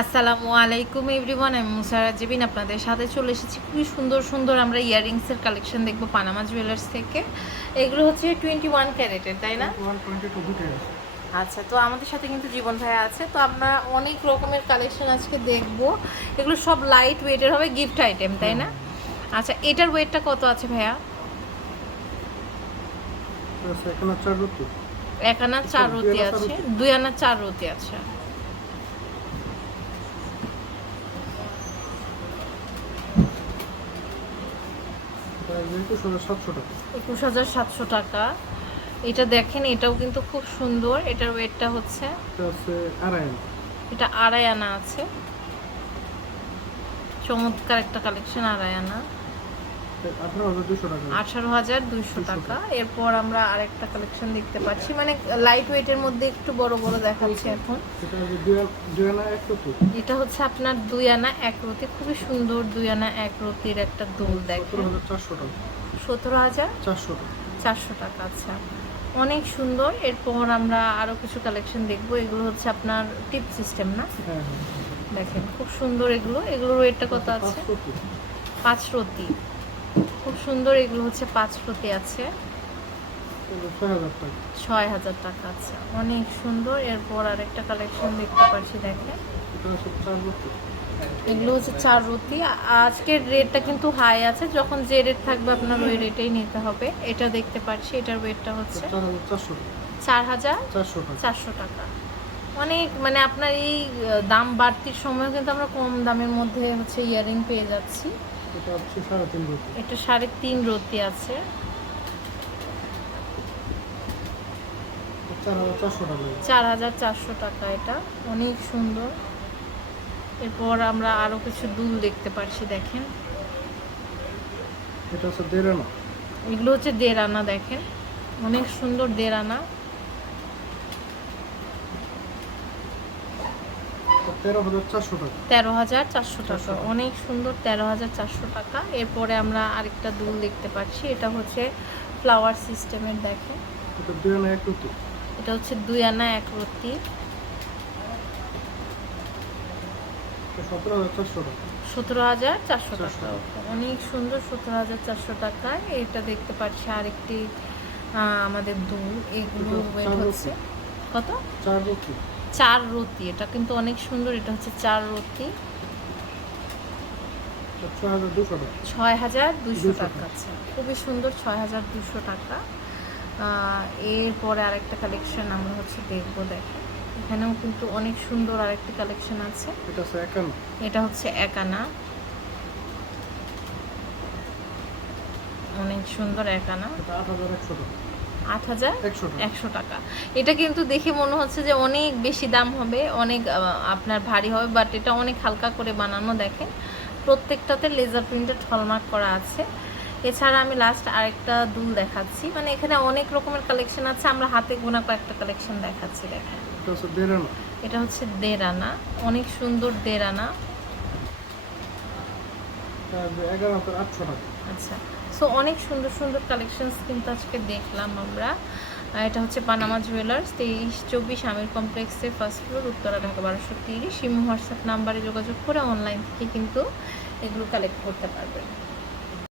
আসসালামু আলাইকুম এভরিওয়ান আমি মুসারা জেবিন আপনাদের সাথে চলে এসেছি। খুবই সুন্দর সুন্দর আমরা ইয়াররিংসের কালেকশন দেখব পানামা জুয়েলার্স থেকে। এগুলো হচ্ছে টোয়েন্টি ওয়ান ক্যারেটের তাই না? আচ্ছা তো আমাদের সাথে কিন্তু জীবন ভাই আছে। তো আমরা অনেক রকমের কালেকশন আজকে দেখব। এগুলো সব লাইট ওয়েটের হবে গিফট আইটেম তাই না? আচ্ছা এটার ওয়েটটা কত আছে ভাইয়া? এক আনা চার রতি আছে। দুই আনা চার রতি আছে। একুশ হাজার সাতশো টাকা। এটা দেখেন এটাও কিন্তু খুব সুন্দর। এটার ওয়েটটা হচ্ছে এটা আড়াই আনা। আছে। চমৎকার একটা কালেকশন আড়াই আনা। আঠারো হাজার দুইশো টাকা। এরপর আমরা আরেকটা কালেকশন দেখতে পাচ্ছি। মানে লাইট ওয়েটের মধ্যে একটু বড় বড় দেখাচ্ছে এখন। এটা হচ্ছে আপনার দুই আনা এক রতি। খুবই সুন্দর দুই আনা এক রতির একটা দোল দেখেন। সতেরো হাজার চারশো টাকা। আচ্ছা। অনেক সুন্দর। এরপর আমরা আরও কিছু কালেকশন দেখব। এগুলো হচ্ছে আপনার টিপ সিস্টেম না? হ্যাঁ হ্যাঁ দেখেন খুব সুন্দর এগুলো। এগুলোর ওয়েটটা কত আছে? পাঁচ রতি। খুব সুন্দর এগুলো হচ্ছে পাঁচ রতি আছে। ছয় হাজার টাকা। আছে। অনেক সুন্দর। এরপর আরেকটা কালেকশন দেখতে পাচ্ছি দেখেন। এটা হচ্ছে চার রুটি। এগুলো হচ্ছে চার রতি আজকের রেটটা কিন্তু হাই আছে। যখন যে রেট থাকবে আপনার ওই রেটেই নিতে হবে। এটা দেখতে পাচ্ছি এটার ওয়েটটা হচ্ছে চার হাজার চারশো টাকা। অনেক মানে আপনার এই দাম বাড়তির সময় কিন্তু আমরা কম দামের মধ্যে হচ্ছে ইয়ারিং পেয়ে যাচ্ছি। এটা হচ্ছে সাড়ে তিন রুটি। এটা সাড়ে তিন রতি আছে। চার হাজার চারশো টাকা এটা। অনেক সুন্দর। এরপর আমরা আরও কিছু দুল দেখতে পাচ্ছি দেখেন। এটা হচ্ছে দেড় আনা। এগুলো হচ্ছে দেড় আনা দেখেন। অনেক সুন্দর দেড় আনা। তেরো হাজার চারশো টাকা। টাকা টাকা। অনেক সুন্দর তেরো হাজার চারশো টাকা। এরপরে আমরা আরেকটা দুল দেখতে পাচ্ছি। এটা হচ্ছে ফ্লাওয়ার সিস্টেমের দেখেন। এটা হচ্ছে দুই আনা এক রতি সতেরো হাজার চারশো টাকা। টাকা। টাকা। অনেক সুন্দর সতেরো হাজার চারশো টাকায় এটা দেখতে পাচ্ছি আরেকটি আমাদের দুল। এগুলো ওয়েট হচ্ছে কত? চার রুটি। চার রতি এটা কিন্তু অনেক সুন্দর এটা হচ্ছে চার রতি। ছয় হাজার দুশো টাকা ছয় হাজার দুইশো 200 টাকা আছে খুবই সুন্দর ছয় হাজার দুশো টাকা। এরপরে আরেকটা কালেকশন আমরা হচ্ছে দেখব দেখেন। এখানেও কিন্তু অনেক সুন্দর আরেকটি কালেকশন আছে। এটা হচ্ছে একানা। অনেক সুন্দর একানা। এটা আট হাজার একশো টাকা। আট হাজার একশো টাকা। এটা কিন্তু দেখে মনে হচ্ছে যে অনেক বেশি দাম হবে অনেক আপনার ভারী হবে বাট এটা অনেক হালকা করে বানানো দেখেন। প্রত্যেকটাতে লেজার প্রিন্টেড হলমার্ক করা আছে। এছাড়া আমি লাস্ট আরেকটা দুল দেখাচ্ছি। মানে এখানে অনেক রকমের কালেকশন আছে। আমরা হাতে গোনা কয়েকটা কালেকশন দেখাচ্ছি দেখেন। এটা হচ্ছে দেড়ানা। অনেক সুন্দর টাকা। আচ্ছা। সো অনেক সুন্দর সুন্দর কালেকশনস কিন্তু আজকে দেখলাম আমরা। এটা হচ্ছে পানামা জুয়েলার্স তেইশ, চব্বিশ আমির কমপ্লেক্সে ফার্স্ট ফ্লোর উত্তরা ঢাকা বারোশো তিরিশ। সিম হোয়াটসঅ্যাপ নাম্বারে যোগাযোগ করে অনলাইন থেকে কিন্তু এগুলো কালেক্ট করতে পারবেন।